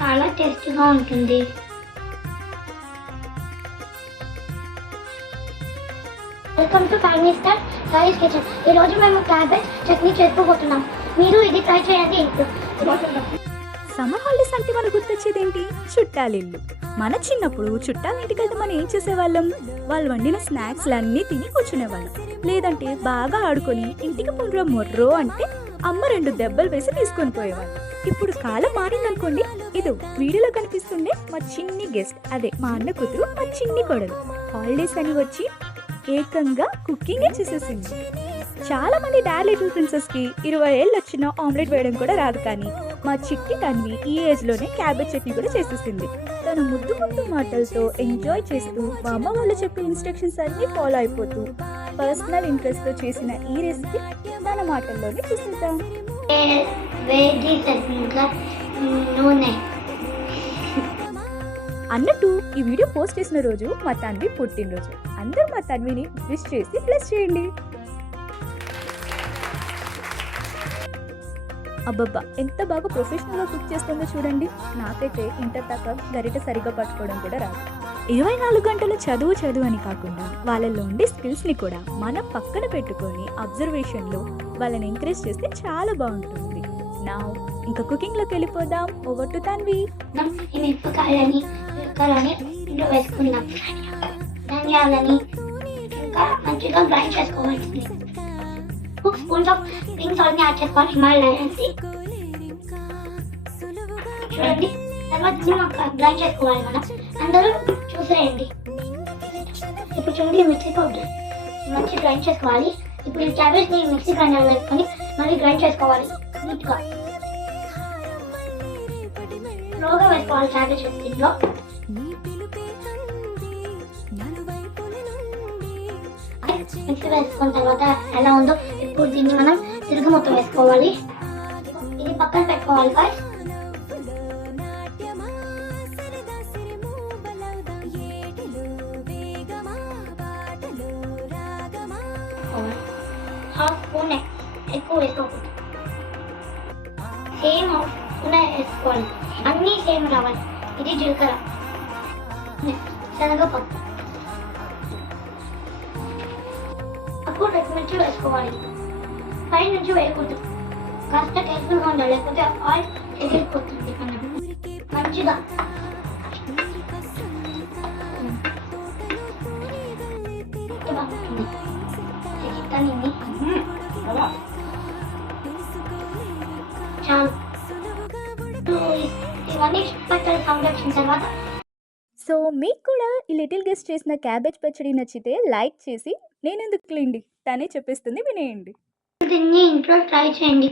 చాలా టేస్టీగా ఉంటుంది. Welcome to family star Sai's kitchen. ఈరోజు మేము క్యాబేజ్ చట్నీ చేసుకోబోతున్నాం. మీరు ఇది ట్రై చేయండి ఇంట్లో. సమ్మర్ హాలిడేస్ అంటే మనకు గుర్తొచ్చేదేంటి? చుట్టాలిల్లు. మన చిన్నప్పుడు చుట్టాలింటికి వెళ్తే మనం ఏం చేసేవాళ్ళం? వాళ్ళు వండిన స్నాక్స్లు అన్నీ తిని కూర్చునేవాళ్ళం. లేదంటే బాగా ఆడుకొని ఇంటికి పుండ్రో మొర్రో అంటే అమ్మ 2 దెబ్బలు వేసి తీసుకొని పోయేవాళ్ళు. ఇప్పుడు కాలం మారిందనుకోండి. ఇదో వీడియోలో కనిపిస్తుండే మా చిన్ని గెస్ట్, అదే మా అన్న కూతురు, మా చిన్ని కొడలు. హాలిడేస్ అని వచ్చి ఏకంగా కుకింగే చేసేసింది. చాలా మంది డాడ్ లిటిల్ ప్రిన్సెస్కి 20 ఏళ్ళు వచ్చిన ఆమ్లెట్ వేయడం కూడా రాదు, కానీ మా చిట్టి తన్వి ఈ ఏజ్లోనే క్యాబేజ్ చట్నీ కూడా చేసేసింది. తను ముద్దు ముద్దు మాటలతో ఎంజాయ్ చేస్తూ మా అమ్మ వాళ్ళు చెప్పే ఇన్స్ట్రక్షన్స్ అన్నీ ఫాలో అయిపోతూ పర్సనల్ ఇంట్రెస్ట్తో చేసిన ఈ రెసిపీ తన మాటల్లోనే చూసేద్దాం. అన్నట్టు ఈ వీడియో పోస్ట్ చేసిన రోజు మా తన్వి పుట్టినరోజు. అందరూ మా తన్విని విష్ చేసి ప్లస్ చేయండి. అబ్బబ్బా, ఎంత బాగా ప్రొఫెషనల్గా కుక్ చేస్తుందో చూడండి. నాకైతే ఇంటర్ దాకా గరిట సరిగ్గా పట్టుకోవడం కూడా రాదు. 24 గంటలు చదువు అని కాకుండా వాళ్ళల్లో ఉండే స్కిల్స్ని కూడా మనం పక్కన పెట్టుకొని అబ్జర్వేషన్లో వాళ్ళని ఎంకరేజ్ చేస్తే చాలా బాగుంటుంది. నా ఇంకా కుకింగ్లోకి వెళ్ళిపోదాం. Over to Tanvi. మిరపకాయలని ఇంట్లో వేసుకుందాం. ధనియాలని ఇంకా మంచిగా గ్రైండ్ చేసుకోవాలి. 2 spoons of pink salt add చేసుకోవాలి. హిమాలయన్సి చూడండి. తర్వాత గ్రైండ్ చేసుకోవాలి. మనం అందరూ చూసేయండి. ఇప్పుడు చూడండి, మిక్సీ పౌడర్ మంచి గ్రైండ్ చేసుకోవాలి. ఇప్పుడు ఈ క్యాబేజ్ని మిక్సీ గ్రైండర్ వేసుకొని మళ్ళీ గ్రైండ్ చేసుకోవాలి. నీట్గా స్లోగా వేసుకోవాలి క్యాబేజ్ దీంట్లో. మిక్సీ వేసుకున్న తర్వాత ఎలా ఉందో ఇప్పుడు దీన్ని మనం తిరుగు మొత్తం వేసుకోవాలి. ఇది పక్కన పెట్టుకోవాలి. గాయ్స్, హాఫ్ స్పూన్ ఎక్కువ వేసుకోకూడదు. సేమ్ హాఫ్ స్పూన్ వేసుకోవాలి. అన్నీ సేమ్ రావాలి. ఇది జీలకర్ర, శనగపప్పు, పచ్చిమిర్చి వేసుకోవాలి. పై నుంచి వేయకూడదు. కాస్త కేర్ఫుల్గా ఉండాలి, లేకపోతే ఆయిల్ ఎగిరిపోతుంది. మంచిగా చాలు. ఇవన్నీ సంరక్షణ తర్వాత. సో మీకు కూడా ఈ లిటిల్ గెస్ట్ చేసిన క్యాబేజ్ పచ్చడి నచ్చితే లైక్ చేసి, నేనెందుకు క్లీండి తనే చెప్పేస్తుంది వినేయండి. దీన్ని ఇంట్లో ట్రై చేయండి.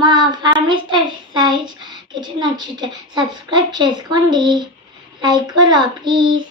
మా ఫ్యామిలీ స్టైల్ సైజ్ కిచెన్ నచ్చితే సబ్స్క్రైబ్ చేసుకోండి. Like please.